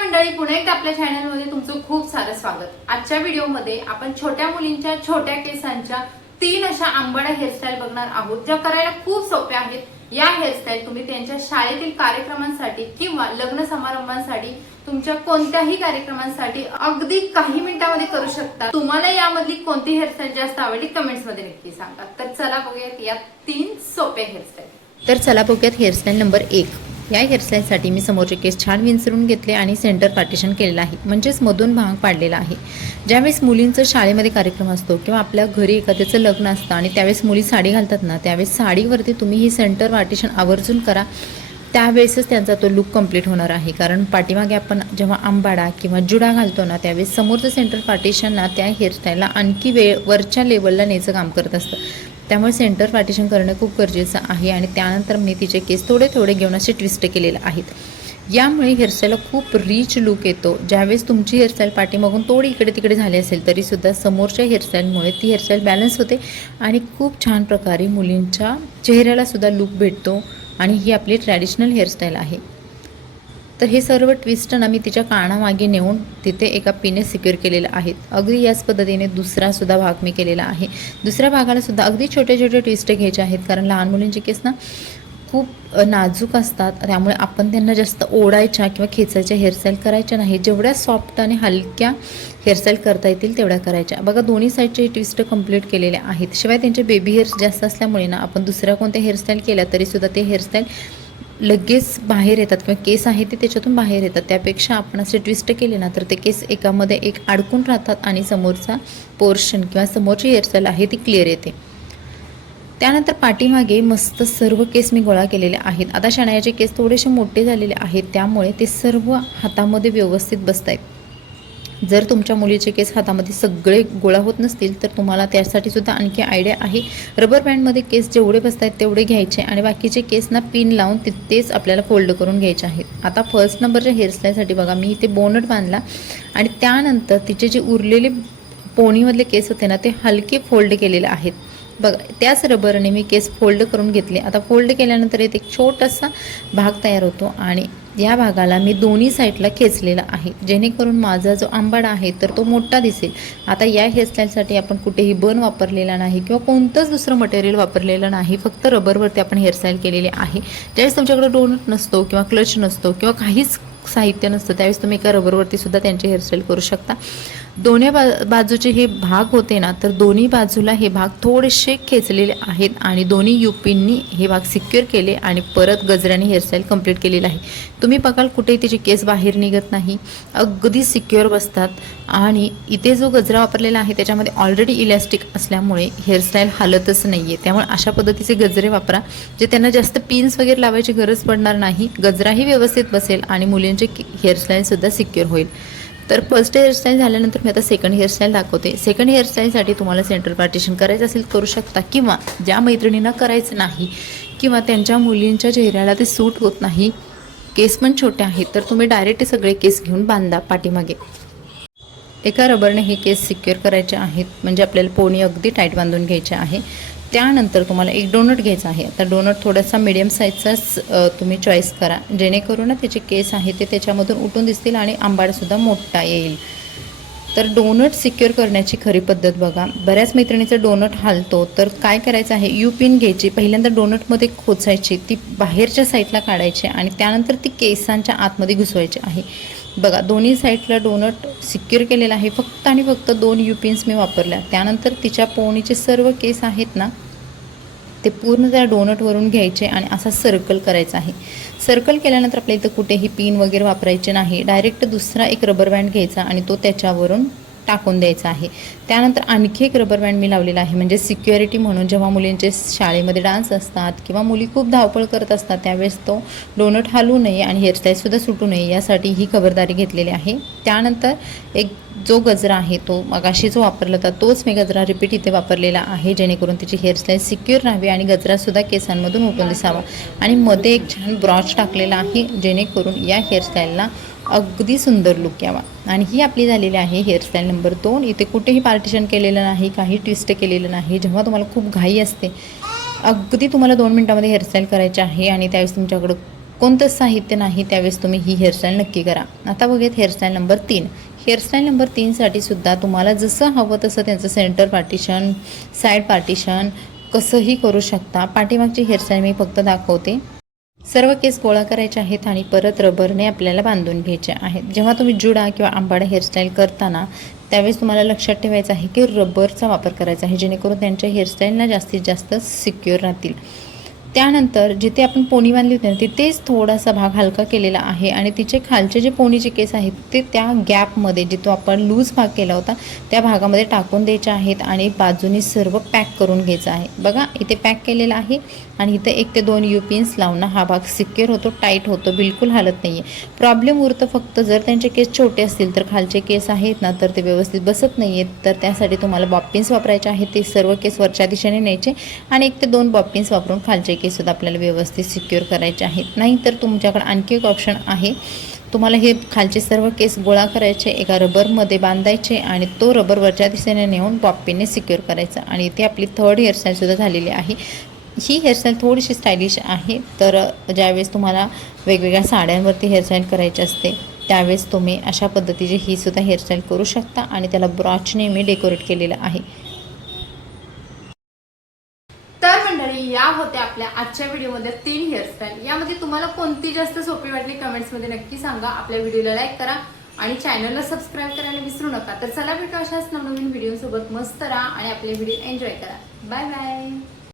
मंडळी, पुन्हा एकदा आपल्या चॅनलमध्ये तुमचं खूप सारं स्वागत। आजच्या व्हिडिओमध्ये आपण छोट्या मुलींच्या छोट्या केसांच्या 3 अशा आंबाडा हेअरस्टाईल बघणार आहोत, ज्या करायला खूप सोप्या आहेत। या हेअरस्टाईल तुम्ही त्यांच्या शाळेतील कार्यक्रमांसाठी किंवा लग्न समारंभांसाठी, तुमच्या कोणत्याही कार्यक्रमांसाठी अगदी काही मिनिटांमध्ये करू शकता। तुम्हाला यामधली कोणती हेअरस्टाईल जास्त आवडली कमेंट्स मध्ये नक्की सांगा। तर चला बघूयात या 3 सोप्या हेअरस्टाईल। तर चला बघूयात हेअरस्टाईल नंबर 1। या हेअरस्टाईलसाठी मी समोरचे केस छान विंचरून घेतले आणि सेंटर पार्टिशन केलेलं आहे, म्हणजेच मधून भाग पाडलेला आहे। ज्यावेळेस मुलींचं शाळेमध्ये कार्यक्रम असतो किंवा आपल्या घरी एखाद्याचं लग्न असतं आणि त्यावेळेस मुली साडी घालतात ना, त्यावेळेस साडीवरती तुम्ही ही सेंटर पार्टिशन आवर्जून करा, त्यावेळेसच त्यांचा तो लुक कंप्लीट होणार आहे। कारण पाठीमागे आपण जेव्हा आंबाडा किंवा जुडा घालतो ना, त्यावेळेस समोरचं सेंटर पार्टिशन ना त्या हेअरस्टाईलला आणखी वरच्या लेवलला न्यायचं काम करत असतं। त्यामुळे सेंटर पार्टिशन करणं खूप गरजेचं आहे। आणि त्यानंतर मी तिचे केस थोडे थोडे घेऊन असे ट्विस्ट केलेले आहेत। यामुळे हेअरस्टाईलला खूप रिच लुक येतो। ज्यावेळेस तुमची हेअरस्टाईल पाठीमागून थोडी इकडे तिकडे झाली असेल तरीसुद्धा समोरच्या हेअरस्टाईलमुळे ती हेअरस्टाईल बॅलन्स होते आणि खूप छान प्रकारे मुलींच्या चेहऱ्यालासुद्धा लुक भेटतो। आणि ही आपली ट्रॅडिशनल हेअरस्टाईल आहे। तर हे सर्व ट्विस्ट ना मी तिच्या कानामागे नेऊन तिथे एका पिनने सिक्युअर केलेलं आहे। अगदी याच पद्धतीने दुसरासुद्धा भाग मी केलेला आहे। दुसऱ्या भागालासुद्धा अगदी छोटे छोटे ट्विस्ट घ्यायचे आहेत, कारण लहान मुलींचे केस ना खूप नाजूक असतात, त्यामुळे आपण त्यांना जास्त ओढायच्या किंवा खेचायच्या हेअरस्टाईल करायच्या नाही। जेवढ्या सॉफ्ट आणि हलक्या हेअरस्टाईल करता येतील तेवढ्या करायच्या। बघा, दोन्ही साईडचे ट्विस्ट कंप्लीट केलेले आहेत। शिवाय त्यांचे बेबी हेअर्स जास्त असल्यामुळे ना आपण दुसऱ्या कोणत्या हेअरस्टाईल केल्या तरीसुद्धा ते हेअरस्टाईल लगेच बाहेर येतात किंवा केस आहे ते त्याच्यातून बाहेर येतात। त्यापेक्षा आपण असे ट्विस्ट केले ना तर ते केस एकामध्ये एक अडकून राहतात आणि समोरचा पोर्शन किंवा समोरची हेअरस्टाईल आहे ती क्लिअर येते। त्यानंतर पाठीमागे मस्त सर्व केस मी गोळा केलेले आहेत। आता शनायाचे केस थोडेसे मोठे झालेले आहेत, त्यामुळे ते सर्व हातामध्ये व्यवस्थित बसत आहेत। जर तुमच्या मुलीचे केस हातामध्ये सगळे गोळा होत नसतील तर तुम्हाला त्यासाठी सुद्धा आणखी आयडिया आहे। रबर बँडमध्ये केस जेवढे बसत आहेत तेवढे घ्यायचे आणि बाकीचे केस ना पिन लावून तिथेच आपल्याला फोल्ड करून घ्यायचे आहेत। आता फर्स्ट नंबरच्या हेअरस्टाईलसाठी बघा, मी इथे बोनट बांधला आणि त्यानंतर तिचे जे उरलेले पोणीमधले केस होते ना ते हलके फोल्ड केलेले आहेत। बघा, त्याच रबरने मी केस फोल्ड करून घेतले। आता फोल्ड केल्यानंतर इथे एक छोटासा भाग तयार होतो आणि या भागाला मी दोन्ही साईडला खेचलेला आहे, जेणेकरून माझा जो आंबाडा आहे तर तो मोठा दिसेल। आता या हेअरस्टाईलसाठी आपण कुठेही बन वापरलेला नाही किंवा कोणतंच दुसरं मटेरियल वापरलेलं नाही, फक्त रबरवरती आपण हेअरस्टाईल केलेली आहे। ज्यावेळेस तुमच्याकडे डोनट नसतो किंवा क्लच नसतो किंवा काहीच साहित्य नसतं त्यावेळेस तुम्ही एका रबरवरती सुद्धा त्यांचे हेअरस्टाईल करू शकता। दोन्ही बाजूचे हे भाग होते ना, तर दोन्ही बाजूला हे भाग थोडेसे खेचलेले आहेत आणि दोन्ही युपींनी हे भाग सिक्युअर केले आणि परत गजऱ्याने हेअरस्टाईल कंप्लीट केलेली आहे। तुम्ही बघाल कुठेही तिचे केस बाहेर निघत नाही, अगदी सिक्युअर बसतात। आणि इथे जो गजरा वापरलेला आहे त्याच्यामध्ये ऑलरेडी इलॅस्टिक असल्यामुळे हेअरस्टाईल हालतच नाही आहे। त्यामुळे अशा पद्धतीचे गजरे वापरा, जे त्यांना जास्त पिन्स वगैरे लावायची गरज पडणार नाही, गजराही व्यवस्थित बसेल आणि मुलींचे हेअरस्टाईलसुद्धा सिक्युअर होईल। तर फर्स्ट हेअरस्टाईल झाल्यानंतर मी आता सेकंड हेअरस्टाईल दाखवते। सेकंड हेअरस्टाईलसाठी तुम्हाला सेंटर पार्टिशन करायचं असेल करू शकता, किंवा ज्या मैत्रिणींना करायचं नाही किंवा त्यांच्या मुलींच्या चेहऱ्याला ते सूट होत नाही, केस पण छोटे आहेत, तर तुम्ही डायरेक्ट सगळे केस घेऊन बांधा पाठीमागे। एका रबरने हे केस सिक्युअर करायचे आहेत, म्हणजे आपल्याला पोणी अगदी टाईट बांधून घ्यायचे आहे। त्यानंतर तुम्हाला एक डोनट घ्यायचा आहे। आता डोनट थोडासा मिडियम साईजचाच तुम्ही चॉईस करा, जेणेकरून ना त्याचे केस आहे ते त्याच्यामधून उठून दिसतील आणि आंबाडासुद्धा मोठा येईल। तर डोनट सिक्युअर करण्याची खरी पद्धत बघा, बऱ्याच मैत्रिणीचं डोनट हालतो, तर काय करायचं आहे, यू पिन घ्यायची, पहिल्यांदा डोनटमध्ये खोचायची, ती बाहेरच्या साईडला काढायची आणि त्यानंतर ती केसांच्या आतमध्ये घुसवायची आहे। बघा, दोन्ही साईडला डोनट सिक्युअर केलेला आहे, फक्त आणि फक्त 2 यू पिन्स मी वापरल्या। त्यानंतर तिच्या पोणीचे सर्व केस आहेत ना ते पूर्ण त्या डोनटवरून घ्यायचे आणि असा सर्कल करायचा आहे। सर्कल केल्यानंतर आपल्या इथं कुठेही पिन वगैरे वापरायचे नाही, डायरेक्ट दुसरा एक रबर बँड घ्यायचा आणि तो त्याच्यावरून टाकून द्यायचा आहे। त्यानंतर आणखी एक रबर बँड मी लावलेला आहे, म्हणजे सिक्युरिटी म्हणून जेव्हा मुलींचे शाळेमध्ये डान्स असतात किंवा मुली खूप धावपळ करत असतात त्यावेळेस तो डोनट हलू नये आणि हेअरस्टाईलसुद्धा सुटू नये यासाठी ही खबरदारी घेतलेली आहे। त्यानंतर एक जो गजरा आहे तो मगाशी जो वापरला होता तोच मी गजरा रिपीट इथे वापरलेला आहे, जेणेकरून तिची हेअरस्टाईल सिक्युअर राहावी आणि गजरासुद्धा केसांमधून उठून दिसावा। आणि मध्ये एक छान ब्रॉच टाकलेला आहे, जेणेकरून या हेअरस्टाईलला अगदी सुंदर लुक यावा। आणि ही आपली झालेली आहे हेअरस्टाईल नंबर 2। इथे कुठेही पार्टिशन केलेलं नाही, काही ट्विस्ट केलेलं नाही। जेव्हा तुम्हाला खूप घाई असते, अगदी तुम्हाला 2 मिनिटामध्ये हेअरस्टाईल करायची आहे आणि त्यावेळेस तुमच्याकडं कोणतंच साहित्य नाही त्यावेळेस तुम्ही ही हेअरस्टाईल नक्की करा. आता बघूयात हेअरस्टाईल नंबर 3. हेअरस्टाईल नंबर 3साठी सुद्धा तुम्हाला जसं हवं तसं त्यांचं सेंटर पार्टिशन, साईड पार्टिशन कसंही करू शकता. पाठीमागची हेअरस्टाईल मी फक्त दाखवते. सर्व केस गोळा करायचे आहेत आणि परत रबरने आपल्याला बांधून घ्यायचे आहेत. जेव्हा तुम्ही जुडा किंवा आंबाडा हेअरस्टाईल करताना त्यावेळेस तुम्हाला लक्षात ठेवायचं आहे की रबरचा वापर करायचा आहे, जेणेकरून त्यांच्या हेअरस्टाईलला जास्तीत जास्त सिक्युअर राहतील. त्यानंतर जिथे आपण पोनी बांधली होती ना तिथेच थोडासा भाग हलका केलेला आहे आणि तिचे खालचे जे पोनीचे केस आहेत ते त्या गॅपमध्ये जिथं आपण लूज भाग केला होता त्या भागामध्ये टाकून द्यायचे आहेत आणि बाजूनी सर्व पॅक करून घ्यायचं आहे. बघा इथे पॅक केलेलं आहे आणि इथे 1 ते 2 पिन्स लावून हा भाग सिक्युअर होतो, टाईट होतो, बिलकुल हालत नाही आहे. प्रॉब्लेम उरतं फक्त जर त्यांचे केस छोटे असतील तर खालचे केस आहेत ना तर ते व्यवस्थित बसत नाही आहेत, तर त्यासाठी तुम्हाला बॉबिन्स वापरायचे आहेत. ते सर्व केस वरच्या दिशेने न्यायचे आणि 1 ते 2 बॉबिन्स वापरून खालचे केससुद्धा आपल्याला व्यवस्थित सिक्युअर करायचे आहेत. नाहीतर तुमच्याकडे आणखी एक ऑप्शन आहे, तुम्हाला हे खालचे सर्व केस गोळा करायचे, एका रबरमध्ये बांधायचे आणि तो रबर वरच्या दिशेने नेऊन बॉबिनने सिक्युअर करायचा. आणि इथे आपली 3rd हेअरस्टाईलसुद्धा झालेली आहे. ही हेअरस्टाईल थोडीशी स्टायलिश आहे, तर ज्यावेळेस तुम्हाला वेगवेगळ्या साड्यांवरती हेअरस्टाईल करायची असते त्यावेळेस तुम्ही अशा पद्धतीची ही सुद्धा हेअरस्टाईल करू शकता आणि त्याला ब्रॉचने मी डेकोरेट केलेलं आहे. तर मंडळी या होत्या आपल्या आजच्या व्हिडिओमध्ये 3 हेअरस्टाईल. यामध्ये तुम्हाला कोणती जास्त सोपी वाटली कमेंट्समध्ये नक्की सांगा. आपल्या व्हिडिओला लाईक करा आणि चॅनलला सबस्क्राईब करायला विसरू नका. तर चला भेटू अशाच नवनवीन व्हिडिओ सोबत. मस्त राहा आणि आपले व्हिडिओ एन्जॉय करा. Bye bye.